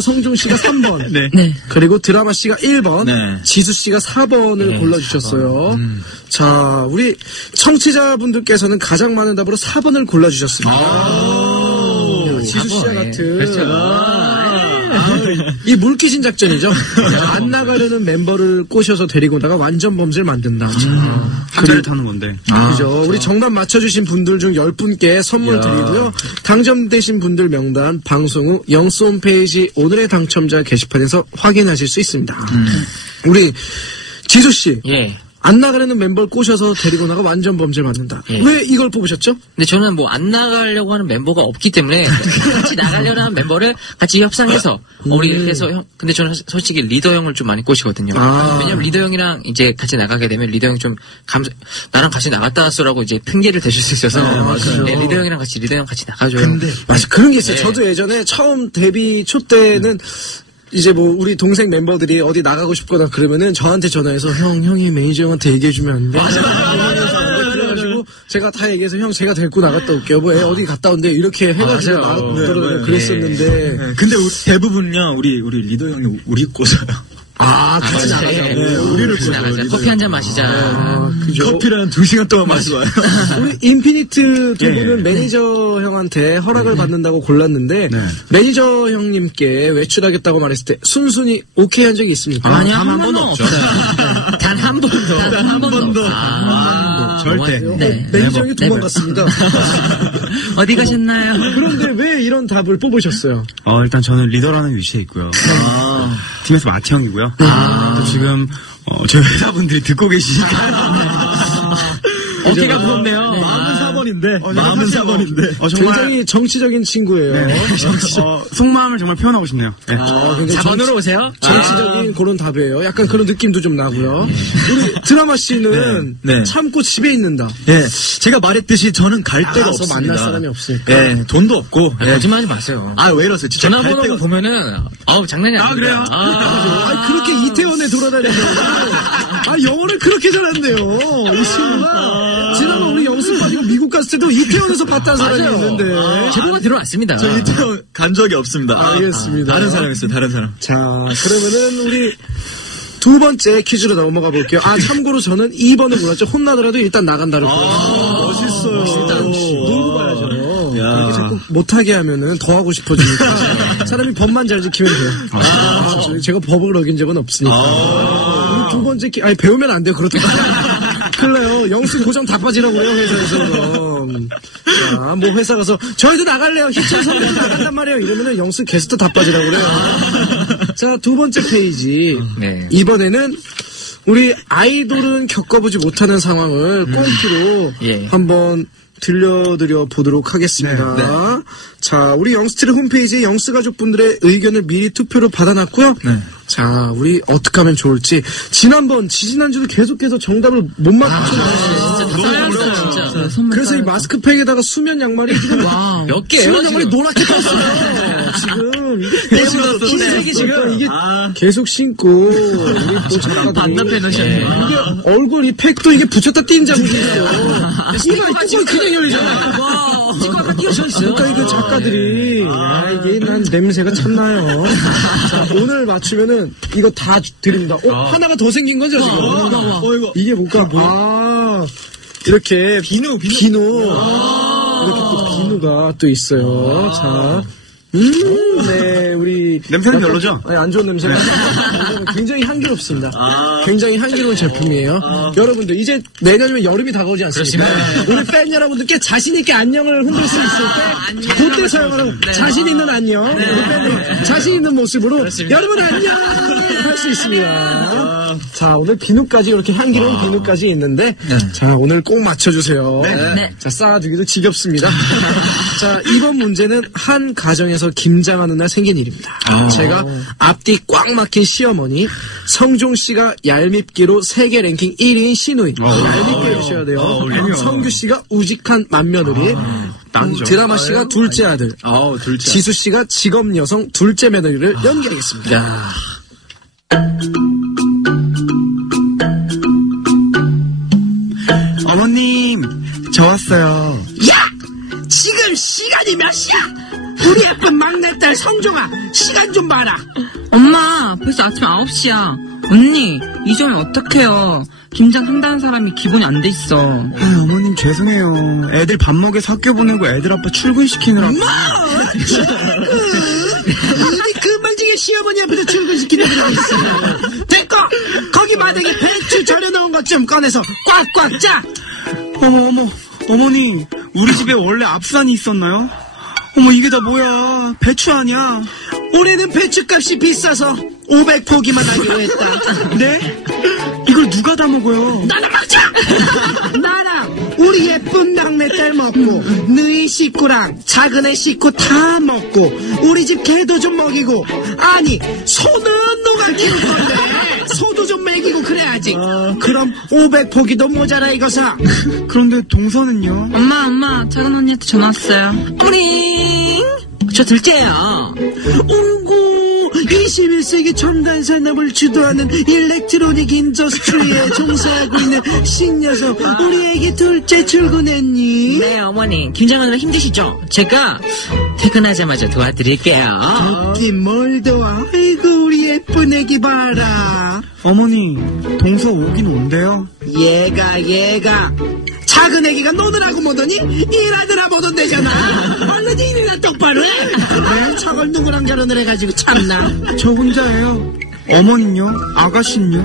성종 씨가 3번. 네. 네. 그리고 드라마 씨가 1번. 네. 지수 씨가 4번을 네, 골라주셨어요. 자, 우리 청취자분들께서는 가장 많은 답으로 4번을 골라주셨습니다. 지수 씨와 같은. 그렇죠. 이 물귀신 작전이죠. 안 나가려는 멤버를 꼬셔서 데리고 오다가 완전 범죄를 만든다. 한자를 타는 건데. 그죠. 우리 정답 맞춰주신 분들 중 10분께 선물 드리고요. 당첨되신 분들 명단 방송 후 영스 홈페이지 오늘의 당첨자 게시판에서 확인하실 수 있습니다. 우리 지수씨. 예. 안 나가려는 멤버를 꼬셔서 데리고 나가 완전 범죄를 만든다. 예. 왜 이걸 뽑으셨죠? 근데 저는 뭐 안 나가려고 하는 멤버가 없기 때문에 같이 나가려는 하는 멤버를 같이 협상해서 우리 해서 형. 근데 저는 솔직히 리더 형을 좀 많이 꼬시거든요. 왜냐면 리더 형이랑 이제 같이 나가게 되면 리더 형이 좀 나랑 같이 나갔다 왔어라고 이제 핑계를 대실 수 있어서 네, 리더 형이랑 같이 나가줘요. 근데 맞아 그런 게 있어요. 네. 저도 예전에 처음 데뷔 초 때는 이제 뭐 우리 동생 멤버들이 어디 나가고 싶거나 그러면은 저한테 전화해서 형이 매니저 형한테 얘기해주면 안 돼? 그래가지고 제가 다 얘기해서 형 제가 데리고 나갔다 올게요. 뭐 애 어디 갔다 온대 이렇게 해가지고 나갔더라고요. 그랬었는데. 근데 대부분요 우리 리더 형이 우리 꼬셔요. 같이 나가자. 네, 우리를 같이 나가자. 커피 한 잔 마시자. 그죠? 커피를 한 2시간 동안 마시고 와요. 우리 인피니트 두 분은 매니저 형한테 허락을 받는다고 골랐는데 매니저 형님께 외출하겠다고 말했을 때 순순히 오케이 한 적이 있습니까? 아니요, 한 번도 없어요. 단 한 번도. 단 한 번도. 절대. 네. 매니저 형이 도망갔습니다. 어디 가셨나요? 그런데 왜 이런 답을 뽑으셨어요? 일단 저는 리더라는 위치에 있고요. 팀에서 마태형이고요. 또 지금 저희 회사분들이 듣고 계시니까 어깨가 무겁네요. 마음은 4번인데 마음은 4번인데 굉장히 정치적인 친구예요. 속마음을 정말 표현하고 싶네요. 네. 4번으로 오세요. 정치적인 그런 답이에요. 약간 그런 느낌도 좀 나고요. 우리 드라마 씨는 네. 참고 집에 있는다. 네, 제가 말했듯이 저는 갈 데가 나가서 없습니다. 만날 사람이 없으니까. 네, 돈도 없고. 거짓말하지 마세요. 왜 이러세요? 진짜 갈 전화번호 데가 보면은 장난이 아니에요. 그래요? 그렇게 이태원에 돌아다니고 영어를 그렇게 잘한대요. 이 친구가 지난번 우리 영수 빠지고 미국 갔을 때도 이태원에서 봤다는 사람이 있는데 제보가 들어왔습니다. 저 이태원 간 적이 없습니다. 알겠습니다. 다른 사람 있어요, 다른 사람. 자, 그러면은 우리 두 번째 퀴즈로 넘어가 볼게요. 참고로 저는 2번을 골랐죠. 혼나더라도 일단 나간다를 골랐어요. 멋있어요. 농구 봐야죠. 이렇게 자꾸 못하게 하면은 더 하고 싶어지니까 사람이 법만 잘 지키면 돼요. 제가 법을 어긴 적은 없으니까. 우리 두 번째 배우면 안 돼요. 그렇다고. 큰일 나요. 영수 고정 다 빠지라고요, 회사에서. 자, 뭐 회사 가서 저희도 나갈래요. 희철 선배 나간단 말이에요. 이러면은 영수 게스트 다 빠지라고 그래요. 자, 두 번째 페이지. 네. 이번에는 우리 아이돌은 겪어보지 못하는 상황을 꽁트로 한번 들려드려 보도록 하겠습니다. 자, 우리 영스트리 홈페이지에 영스 가족분들의 의견을 미리 투표로 받아놨고요. 자, 우리 어떻게 하면 좋을지. 지난주도 계속해서 정답을 못 맞췄어요. 그래서 이 마스크팩에다가 수면 양말이 지금 몇 개예요? 수면 양말이 노랗게 떴어요. 지금 이게 계속 신고 우리 또 작가들이 반납해 놓으셨네. 이게 얼굴 이 팩도 이게 붙였다 띈 자국이 있어요. 이거 그냥 열리잖아요. 그러니까 이게 작가들이 이게 난 냄새가 참나요. 자, 오늘 맞추면은 이거 다 드립니다. 하나가 더 생긴 거죠 지금? 이게 뭘까? 이렇게 비누 이렇게 또 비누가 또 있어요. 자. 네, 우리. 냄새는 별로죠? 아니, 안 좋은 냄새가. 굉장히 향기롭습니다. 굉장히 향기로운 제품이에요. 여러분들, 이제 내년이면 여름이 다가오지 않습니까? 우리 팬 여러분들께 자신있게 안녕을 흔들 수 있을 때, 그때 사용하는 자신 있는 안녕. 우리 팬들 자신 있는 모습으로 여러분 안녕! 할 수 있습니다. 자, 오늘 비누까지, 이렇게 향기로운 비누까지 있는데, 자, 오늘 꼭 맞춰주세요. 자, 쌓아두기도 지겹습니다. 자, 이번 문제는 한 가정에서 김장하는 날 생긴 일입니다. 제가 앞뒤 꽉 막힌 시어머니, 성종 씨가 얄밉기로 세계 랭킹 1위인 시누이. 얄밉게 해주셔야 돼요. 성규 씨가 우직한 맏며느리, 드라마 씨가 둘째 아들, 지수 씨가 직업 여성 둘째 며느리를 연기하겠습니다. 어머님, 저 왔어요. 야! 지금 시간이 몇 시야? 우리 예쁜 막내딸 성종아, 시간 좀 봐라. 엄마, 벌써 아침 9시야. 언니, 이 점에 어떡해요. 김장 한다는 사람이 기본이 안 돼 있어. 아유, 어머님 죄송해요. 애들 밥 먹여서 학교 보내고 애들 아빠 출근시키느라고. 우리 금방 중에 시어머니 앞에서 출근시키느라고 있어. 됐고, 거기 바닥에 배추 절여놓은 것 좀 꺼내서 꽉꽉 짜. 어머니, 우리 집에 원래 앞산이 있었나요? 어머, 이게 다 뭐야? 배추 아니야? 올해는 배추값이 비싸서 500포기만 하기로 했다. 네? 이걸 누가 다 먹어요? 나는 먹자! 나랑 우리 예쁜 막내딸 먹고 너희 식구랑 작은애 식구 다 먹고 우리 집 개도 좀 먹이고, 아니 소는 너가 키울 건데 소도 좀 먹이고 그래야지. 그럼 500포기도 모자라 이거사. 그런데 동서는요? 엄마, 작은 언니한테 전화 왔어요. 어머니, 저 둘째요. 오고 21세기 첨단 산업을 주도하는 일렉트로닉 인더스트리에 종사하고 있는 신녀석, 우리 애기 둘째 출근했니? 네, 어머니. 김장하느라 힘드시죠? 제가 퇴근하자마자 도와드릴게요. 듣긴 뭘 도와. 아이고 우리 예쁜 애기 봐라. 어머니, 동서 오긴 온대요? 얘가 작은 애기가 노느라고 못 오니 일하느라 못 온대잖아. 얼른 일이나 똑바로 해. 그래? 저걸 누구랑 결혼을 해가지고 참나. 저 혼자예요. 어머니요? 아가씨는요?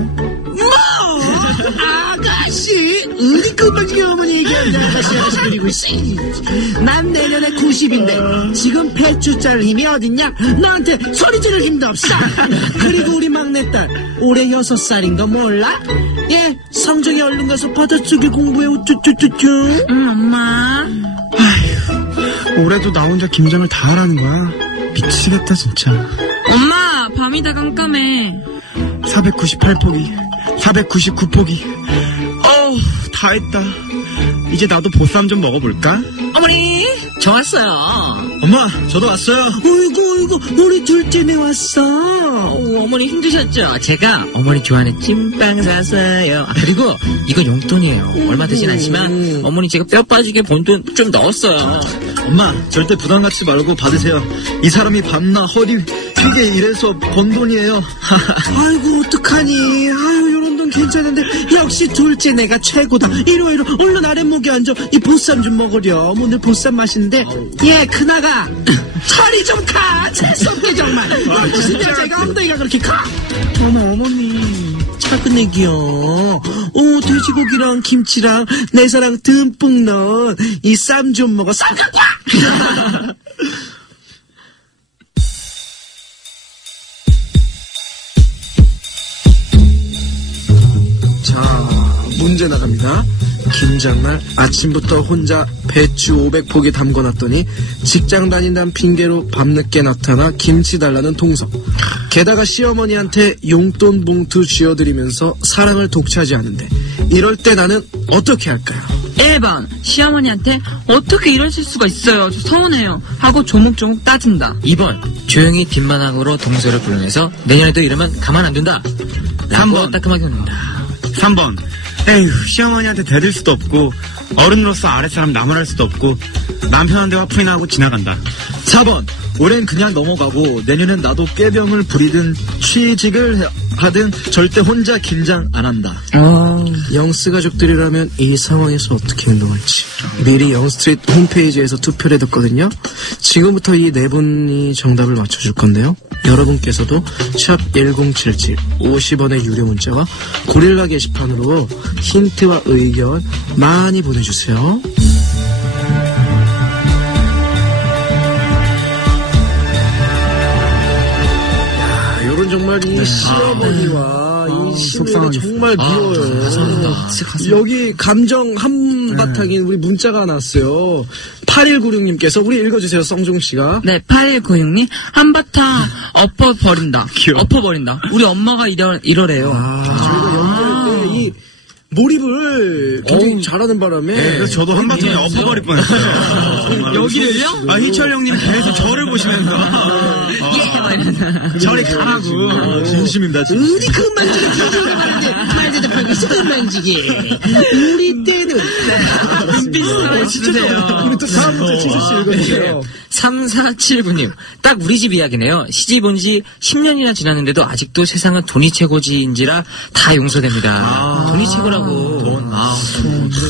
뭐? 아가씨? 우리 금방지게 어머니 얘기하는데 아가씨 그리고 있어. 난 내년에 90인데 지금 배추 짤 힘이 어딨냐? 나한테 소리 지를 힘도 없어. 그리고 우리 막내딸 올해 6살인 거 몰라? 예, 성정이 얼른 가서 바다 쪽에 공부해. 우쭈쭈쭈쭈. 엄마. 올해도 나 혼자 김장을 다 하라는 거야? 미치겠다 진짜. 엄마, 밤이 다 깜깜해. 498포기, 499포기. 다 했다. 이제 나도 보쌈 좀 먹어볼까? 어머니, 저 왔어요. 엄마, 저도 왔어요. 어이구 우리 둘째네 왔어. 어머니 힘드셨죠? 제가 어머니 좋아하는 찐빵 샀어요. 그리고 이건 용돈이에요. 얼마 되진 않지만 어머니 제가 뼈 빠지게 번 돈 좀 넣었어요. 엄마, 절대 부담 갖지 말고 받으세요. 이 사람이 밤낮 허리 휘게 일해서 번 돈이에요. 아이고 어떡하니. 아유 요런 돈 괜찮은데 역시 둘째 내가 최고다. 이리 와 얼른 아랫목에 앉아. 이 보쌈 좀 먹으렴. 오늘 보쌈 맛인데. 예, 큰아가 철이 좀 가. 재수없게 정말. 무슨 여자가 엉덩이가 그렇게 커. 어머니 작은 애기요. 돼지고기랑 김치랑 내 사랑 듬뿍 넣은 이 쌈 좀 먹어. 쌈 갖고 와. 자, 문제 나갑니다. 김장날 아침부터 혼자 배추 500포기 담궈놨더니 직장 다닌다는 핑계로 밤늦게 나타나 김치 달라는 동서. 게다가 시어머니한테 용돈 봉투 쥐어드리면서 사랑을 독차지하는데, 이럴 때 나는 어떻게 할까요? 1번, 시어머니한테 어떻게 이러실 수가 있어요. 저 서운해요. 하고 조목조목 따진다. 2번, 조용히 뒷마당으로 동서를 불러내서 내년에도 이러면 가만 안 둔다. 3번, 따끔하게 혼낸다. 3번, 에휴, 시어머니한테 대들 수도 없고 어른으로서 아랫사람 나무랄 수도 없고 남편한테 화풀이나 하고 지나간다. 4번, 올해는 그냥 넘어가고 내년엔 나도 꾀병을 부리든 취직을 하든 절대 혼자 김장 안 한다. 영스 가족들이라면 이 상황에서 어떻게 행동할지 미리 영스트리트 홈페이지에서 투표를 해뒀거든요. 지금부터 이 네 분이 정답을 맞춰줄 건데요. 여러분께서도 샵 1077 50원의 유료 문자와 고릴라 게시판으로 힌트와 의견 많이 보내주세요. 요런 정말 이 시어머니와 이 시누이가 정말 미워요. 여기 감정 한바탕인 우리 문자가 나왔어요. 8196님께서 우리 읽어주세요. 성종씨가. 네, 8196님. 한바탕 엎어버린다. 엎어버린다. 우리 엄마가 이러래요. 저희가 연구할 때 이 몰입을 굉장히 잘하는 바람에. 네, 그래서 저도 한바탕에 엎어버릴 뻔했어요. 여기를요? 희철 형님 계속 저를 보시면서 저리 가라고. 진심입니다, 진심. 우리 금방지게 뒤집어 말하는데 말대답하고 있어. 금방지게. 우리 때는 있는. 눈빛을 주세요. 우리 또 다음부터 지수씨 읽어주세요. 3479님. 딱 우리 집 이야기네요. 시집 온 지 10년이나 지났는데도 아직도 세상은 돈이 최고지인지라 다 용서됩니다. 돈이 최고라고.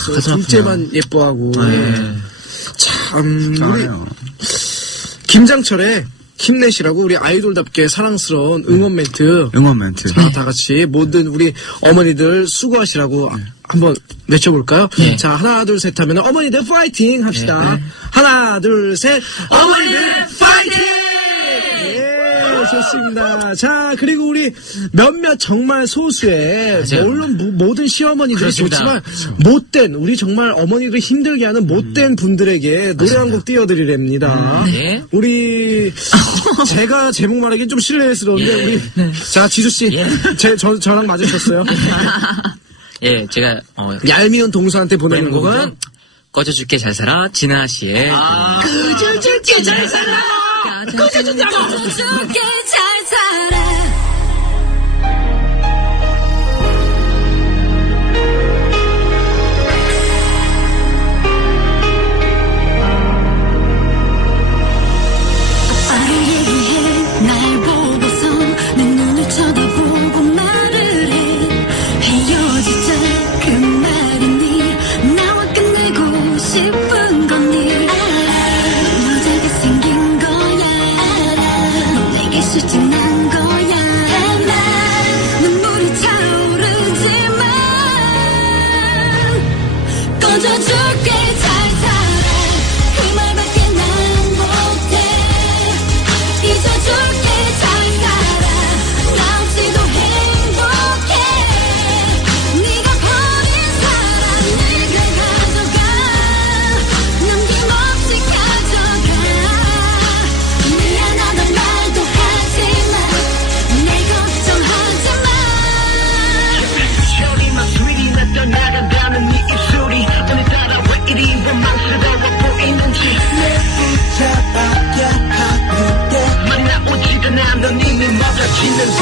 그래서 둘째만 예뻐하고. 참, 우리, 잘해요. 김장철의 힘내시라고 우리 아이돌답게 사랑스러운 응원 멘트. 응원 멘트. 자, 다 같이 모든 우리 어머니들 수고하시라고 한번 외쳐볼까요? 자, 하나, 둘, 셋 하면 어머니들 파이팅 합시다. 하나, 둘, 셋. 어머니들 파이팅! 예, 좋습니다. 자, 그리고 우리 몇몇 정말 소수의, 물론 모든 시어머니들이 그렇습니다. 좋지만, 못된, 우리 정말 어머니들 힘들게 하는 못된 분들에게 노래 한 곡 띄워드리랍니다. 네. 우리, 제가 제목 말하기엔 좀 실례스러운데, 우리, 자, 지수씨, 저랑 맞으셨어요? 예, 제가, 얄미운 동서한테 보내는 곡은, 꺼져줄게 잘 살아, 진아 씨의. 꺼져줄게 잘 살아. 꺼져줄게 잘 살아. 날 보고서 내 눈을 쳐다보고 말을 해. 헤어지자 그 말이니 나와 끝내고 싶은 거니. 문제가 생긴 거야. 넌 내게 실증난 거야. 눈물이 차오르지만 꺼져줄게 잘 살아. 그 말밖에 난 못해. 잊어줄게 잘 살아. 나 없이도 행복해. 네가 버린 사람 내가 가져가. 남김없이 가져가. 미안하단 말도 하지마. 내 걱정하지마. 소리만 스윗이 나 떠나간다는 네 입술이 오늘따라 왜 이리 원망스러워 보이는지 내 붙잡아야 하는데 말이 나오지가 않아 넌 이미 멀어지는데